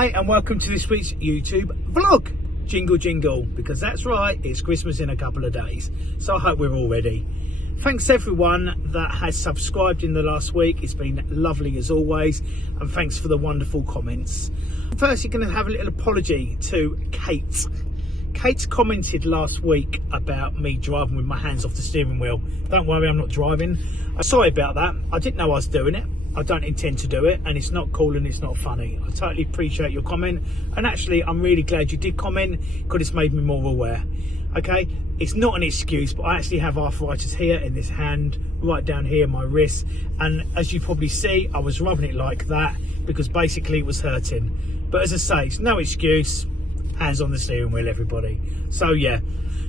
Hi and welcome to this week's YouTube vlog. Jingle jingle, because that's right, it's Christmas in a couple of days, so I hope we're all ready. Thanks everyone that has subscribed in the last week. It's been lovely as always, and thanks for the wonderful comments. First, you're going to have a little apology to Kate. Kate's commented last week about me driving with my hands off the steering wheel. Don't worry, I'm not driving. I'm sorry about that. I didn't know I was doing it. I don't intend to do it, and it's not cool and it's not funny. I totally appreciate your comment, and actually I'm really glad you did comment because it's made me more aware. Okay, it's not an excuse, but I actually have arthritis here in this hand, right down here, my wrist, and as you probably see, I was rubbing it like that because basically it was hurting. But as I say, it's no excuse. Hands on the steering wheel, everybody. So yeah,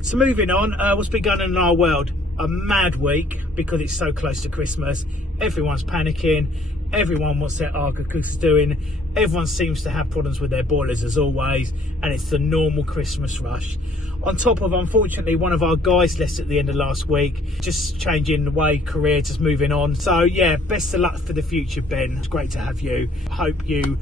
so moving on, what's been going on in our world? A mad week because it's so close to Christmas. Everyone's panicking, everyone wants their Arga cookers doing, everyone seems to have problems with their boilers as always, and it's the normal Christmas rush. On top of, unfortunately, one of our guys left at the end of last week, just changing the way career, just moving on. So yeah, best of luck for the future, Ben. It's great to have you. Hope you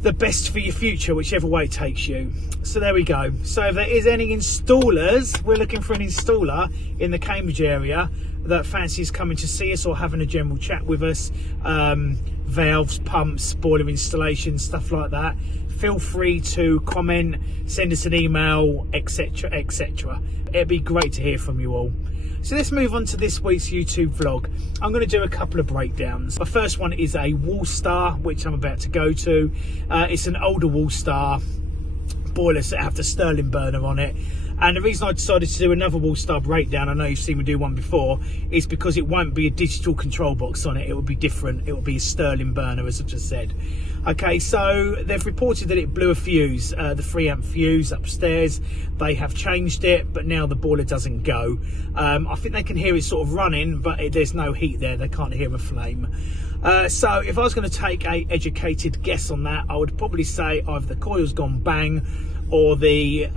the best for your future, whichever way it takes you. So there we go. So if there is any installers, we're looking for an installer in the Cambridge area that fancies coming to see us or having a general chat with us, valves, pumps, boiler installation, stuff like that, feel free to comment, send us an email, etc, etc. It'd be great to hear from you all. So let's move on to this week's YouTube vlog. I'm going to do a couple of breakdowns. My first one is a Wallstar, which I'm about to go to. It's an older Wallstar boiler that have the Stirling burner on it. And the reason I decided to do another Wallstar breakdown, I know you've seen me do one before, is because it won't be a digital control box on it. It will be different. It will be a Stirling burner, as I just said. Okay, so they've reported that it blew a fuse, the 3 amp fuse upstairs. They have changed it, but now the boiler doesn't go. I think they can hear it sort of running, but there's no heat there. They can't hear a flame. So if I was going to take a educated guess on that, I would probably say either the coil's gone bang or the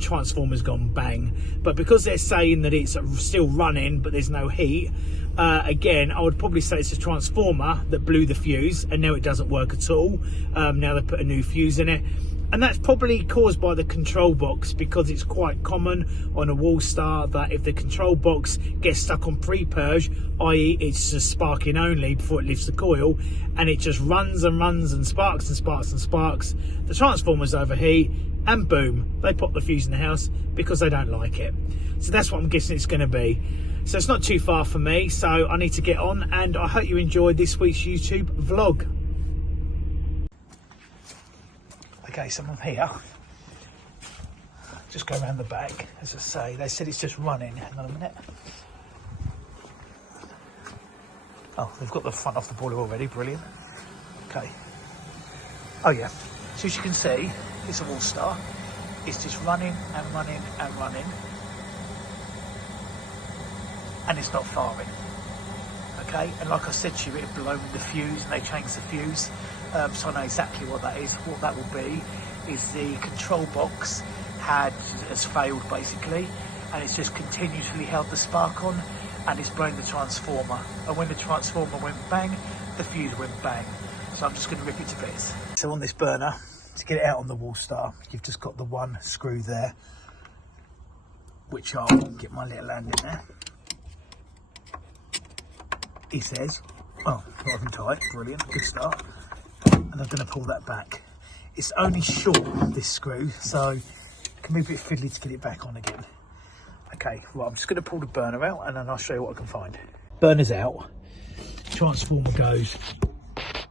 transformer's gone bang. But because they're saying that it's still running but there's no heat, again, I would probably say it's a transformer that blew the fuse and now it doesn't work at all. Now they put a new fuse in it, and that's probably caused by the control box, because it's quite common on a Wallstar that if the control box gets stuck on pre-purge, i.e. it's just sparking only before it lifts the coil, and it just runs and runs and sparks and sparks and sparks, the transformers overheat, and boom, they pop the fuse in the house because they don't like it. So that's what I'm guessing it's going to be. So it's not too far for me, so I need to get on, and I hope you enjoyed this week's YouTube vlog. Okay, so I'm here. Just go around the back. As I say, they said it's just running. Hang on a minute. Oh, they've got the front off the boiler already. Brilliant. Okay. Oh yeah. So as you can see, it's a Wallstar. It's just running and running and running, and it's not firing. Okay, and like I said to you, it had blown the fuse and they changed the fuse. So I know exactly what that is. What that will be is the control box has failed basically, and it's just continuously held the spark on, and it's blown the transformer. And when the transformer went bang, the fuse went bang. So I'm just going to rip it to bits. So on this burner, to get it out on the Wallstar, you've just got the one screw there, which I'll get my little hand in there. He says, oh, nice and tight, brilliant, good start. And I'm going to pull that back. It's only short, this screw, so it can be a bit fiddly to get it back on again. Okay, well, I'm just going to pull the burner out and then I'll show you what I can find. Burner's out, transformer goes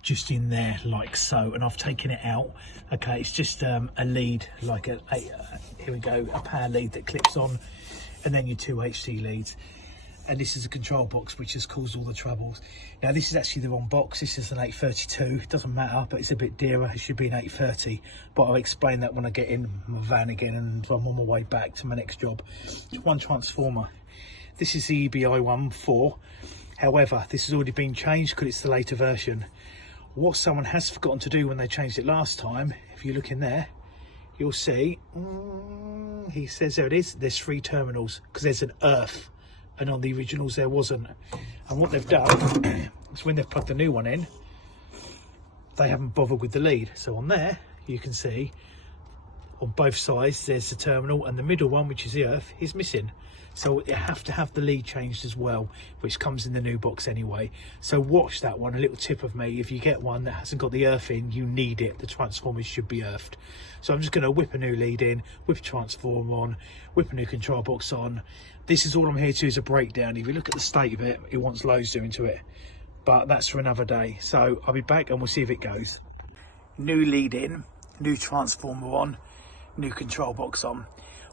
just in there like so, and I've taken it out. Okay, it's just a lead, like here we go, a power lead that clips on, and then your 2 HT leads. And this is a control box which has caused all the troubles. Now this is actually the wrong box. This is an 832. It doesn't matter, but it's a bit dearer. It should be an 830. But I'll explain that when I get in my van again and I'm on my way back to my next job. It's one transformer. This is the EBI 1.4. However, this has already been changed because it's the later version. What someone has forgotten to do when they changed it last time, if you look in there, you'll see, he says there it is, there's 3 terminals because there's an earth. And on the originals there wasn't. And what they've done is when they've plugged the new one in, they haven't bothered with the lead. So on there, you can see on both sides there's the terminal, and the middle one, which is the earth, is missing. So you have to have the lead changed as well, which comes in the new box anyway. So watch that one. A little tip of me, if you get one that hasn't got the earth in, you need it. The transformers should be earthed. So I'm just going to whip a new lead in, whip a transformer on, whip a new control box on. This is all I'm here to is a breakdown. If you look at the state of it, it wants loads doing to it, but that's for another day. So I'll be back and we'll see if it goes. New lead in, new transformer on, new control box on.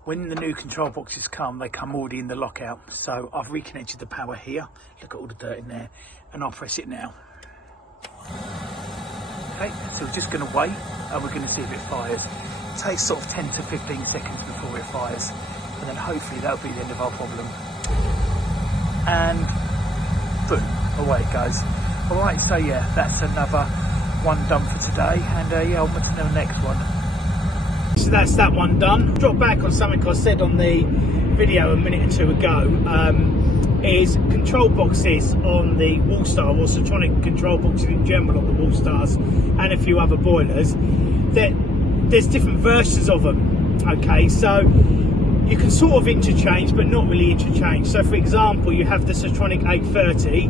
When the new control boxes come, they come already in the lockout. So I've reconnected the power here. Look at all the dirt in there, and I'll press it now. Okay, so we're just going to wait, and we're going to see if it fires. It takes sort of 10 to 15 seconds before it fires, and then hopefully that'll be the end of our problem. And boom, away it goes. All right, so yeah, that's another one done for today, and yeah, on to the next one. So that's that one done. Drop back on something I said on the video a minute or two ago, is control boxes on the Wallstar, or Sotronic control boxes in general on the Wallstars and a few other boilers. There's different versions of them, okay, so you can sort of interchange but not really interchange. So for example, you have the Sotronic 830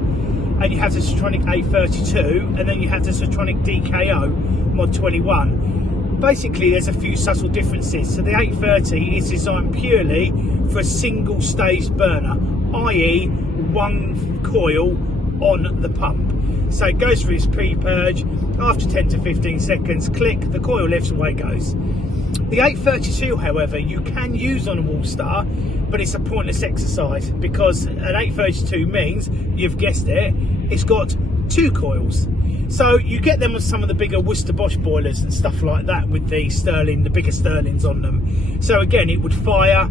and you have the Sotronic 832, and then you have the Sotronic DKO Mod 21. Basically, there's a few subtle differences. So the 830 is designed purely for a single stage burner, i.e. one coil on the pump. So it goes through its pre-purge, after 10 to 15 seconds, click, the coil lifts, away it goes. The 832, however, you can use on a Wallstar, but it's a pointless exercise, because an 832 means, you've guessed it, it's got two coils. So you get them on some of the bigger Worcester Bosch boilers and stuff like that with the Stirling, the bigger Stirlings on them. So again, it would fire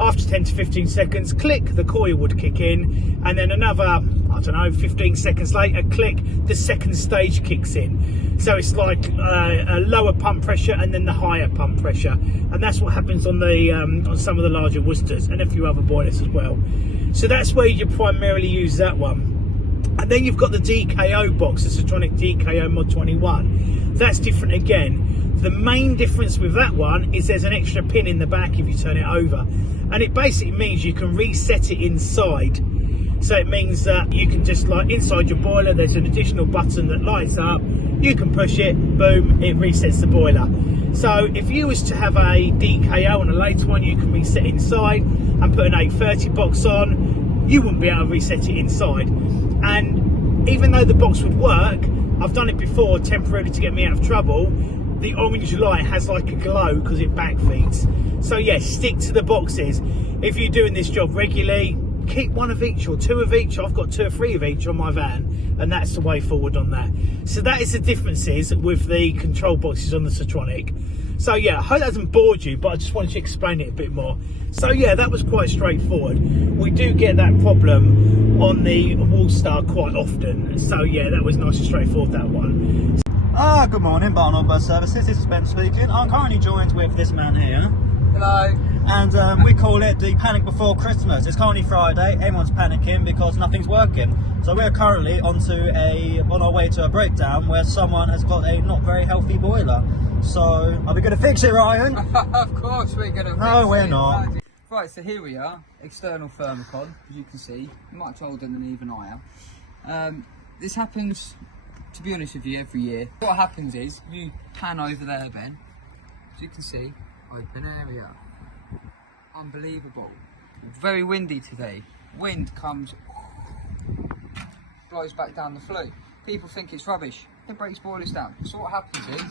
after 10 to 15 seconds, click, the coil would kick in, and then another, I don't know, 15 seconds later, click, the second stage kicks in. So it's like a lower pump pressure and then the higher pump pressure, and that's what happens on the on some of the larger Worcesters and a few other boilers as well. So that's where you primarily use that one. And then you've got the DKO box, the Sotronic DKO Mod 21. That's different again. The main difference with that one is there's an extra pin in the back if you turn it over. And it basically means you can reset it inside. So it means that you can just, like, inside your boiler, there's an additional button that lights up. You can push it, boom, it resets the boiler. So if you was to have a DKO on a later one, you can reset inside and put an 830 box on. You wouldn't be able to reset it inside. And even though the box would work, I've done it before temporarily to get me out of trouble, the orange light has like a glow because it backfeeds. So yeah, stick to the boxes. If you're doing this job regularly, keep one of each or two of each. I've got 2 or 3 of each on my van, and that's the way forward on that. So that is the differences with the control boxes on the Sotronic. So yeah, I hope that hasn't bored you, but I just wanted to explain it a bit more. So yeah, that was quite straightforward. We do get that problem on the Wallstar quite often. So yeah, that was nice and straightforward, that one. Good morning, Barnwell Bus Services. This is Ben speaking. I'm currently joined with this man here. Hello. And we call it the panic before Christmas. It's currently Friday. Everyone's panicking because nothing's working. So we're currently on our way to a breakdown where someone has got a not very healthy boiler. So are we going to fix it, Ryan? Of course we're going to fix it. No, we're not. Right, so here we are. External Thermacon, as you can see. Much older than even I am. This happens, to be honest with you, every year. What happens is, you pan over there, Ben. As you can see, open area. Unbelievable. Very windy today. Wind comes, blows back down the flue. People think it's rubbish. It breaks boilers down. So what happens is,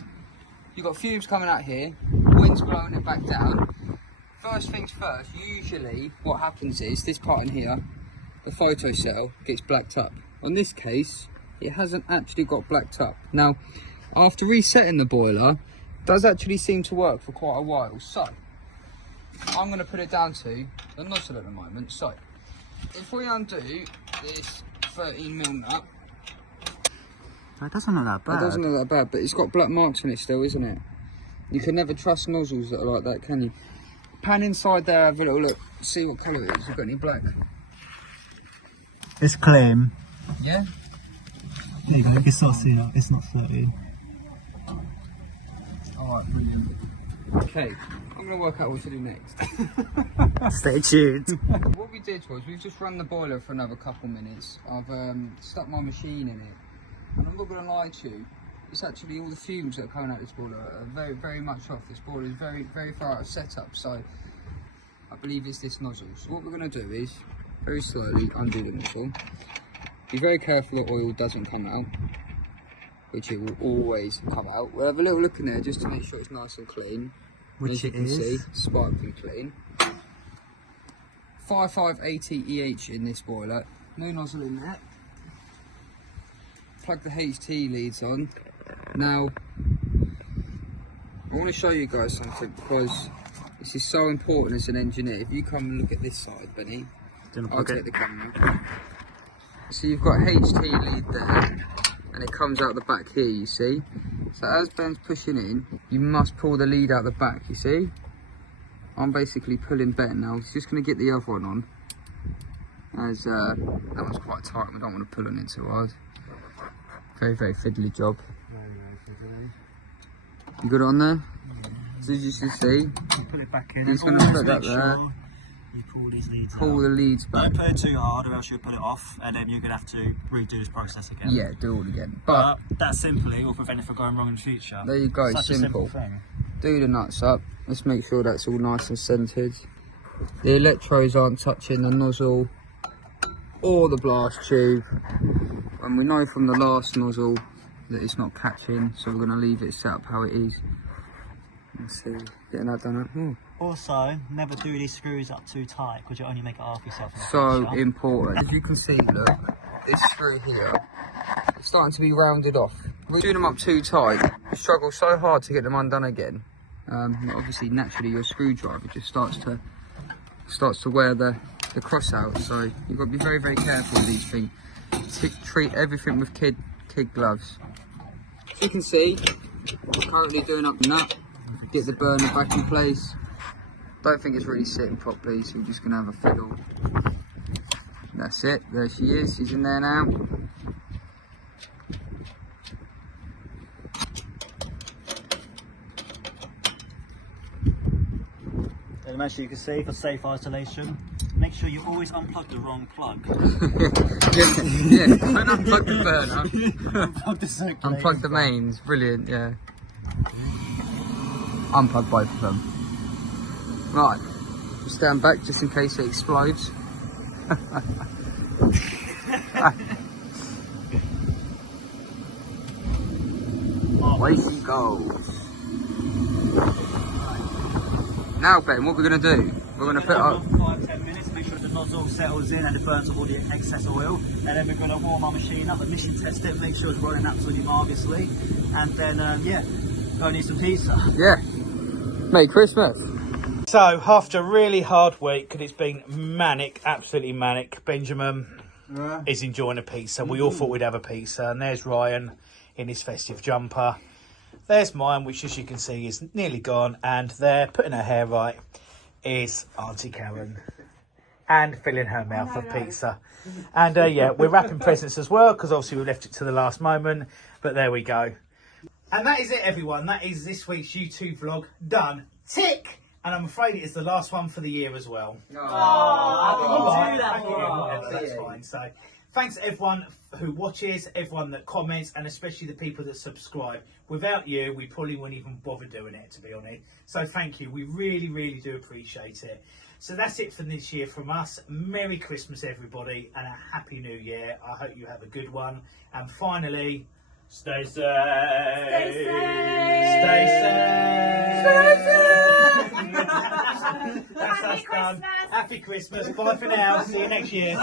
you've got fumes coming out here, wind's blowing it back down. First things first, usually what happens is, this part in here, the photo cell gets blacked up. On this case, it hasn't actually got blacked up. Now, after resetting the boiler, it does actually seem to work for quite a while. So, I'm going to put it down to the nozzle at the moment. So, if we undo this 13mm nut, It doesn't look that bad. it doesn't look that bad, but it's got black marks on it still, isn't it? You can never trust nozzles that are like that, can you? Pan inside there, have a little look, see what colour it is. You've got any black? It's clean. Yeah? There you go, you can start seeing it. It's not 13. Oh, Right, brilliant. Okay, I'm going to work out what to do next. Stay tuned. What we did was we've just run the boiler for another couple minutes. I've stuck my machine in it, and I'm not going to lie to you, it's actually all the fumes that are coming out of this boiler are very, very much off. This boiler is very, very far out of setup, so I believe it's this nozzle. So what we're going to do is very slowly undo the nozzle. Be very careful that oil doesn't come out, which it will always come out. We'll have a little look in there just to make sure it's nice and clean. Which as you it can is. see, sparkling clean. 5580 EH in this boiler. No nozzle in there. Plug the HT leads on. Now, I want to show you guys something because this is so important as an engineer. If you come and look at this side, Benny, I'll take the camera. So you've got HT lead there, and it comes out the back here, you see. So as Ben's pushing in, you must pull the lead out the back, you see. I'm basically pulling Ben now. He's just going to get the other one on. As that one's quite tight, we don't want to pull on it too hard. Very, very fiddly job. Very, very fiddly. You got it on there? So as you can see, Put it back in. he's going to put that there. You pull these leads Pull the leads back. Don't put it too hard or else you'll put it off and then you're going to have to redo this process again. Yeah, do it all again. But that simply will prevent it from going wrong in the future. There you go, Such simple. a simple thing. Do the nuts up. Let's make sure that's all nice and centered. The electrodes aren't touching the nozzle or the blast tube. And we know from the last nozzle that it's not catching, so we're going to leave it set up how it is. Let's see, getting that done. Also, never do these screws up too tight because you'll only make it half yourself. So important. As you can see, look, this screw here is starting to be rounded off. We're doing them up too tight. You struggle so hard to get them undone again. Obviously, naturally, your screwdriver just starts to wear the cross out. So you've got to be very, very careful with these things. Treat everything with kid gloves. As you can see, we're currently doing up the nut. Get the burner back in place. Don't think it's really sitting properly, so we're just going to have a fiddle. That's it, there she is, she's in there now. And as you can see, for safe isolation, make sure you always unplug the wrong plug. yeah, don't unplug the burner. Unplug the circulator. Unplug the mains, brilliant, yeah. Unplug both of them. Right, stand back just in case it explodes. Away she goes. Now Ben, what we're going to do, we're going to put up 5-10 minutes, make sure the nozzle settles in and it burns off all the excess oil. And then we're going to warm our machine up, emission test it, make sure it's running absolutely marvellously. And then, yeah, go and eat some pizza. Yeah. Merry Christmas. So, after a really hard week, because it's been manic, absolutely manic, Benjamin is enjoying a pizza. We all thought we'd have a pizza, and there's Ryan in his festive jumper. There's mine, which as you can see is nearly gone, and there, putting her hair right, is Auntie Karen. And filling her mouth with pizza. And yeah, we're wrapping presents as well, because obviously we left it to the last moment, but there we go. And that is it, everyone. That is this week's YouTube vlog done. Tick! And I'm afraid it is the last one for the year as well. That's fine. So, thanks everyone who watches, everyone that comments, and especially the people that subscribe. Without you, we probably wouldn't even bother doing it, to be honest. So thank you. We really, really do appreciate it. So that's it for this year from us. Merry Christmas, everybody, and a Happy New Year. I hope you have a good one. And finally, stay safe. Stay safe. Stay safe. Stay safe. That's us done. Happy Christmas. Bye for now. See you next year.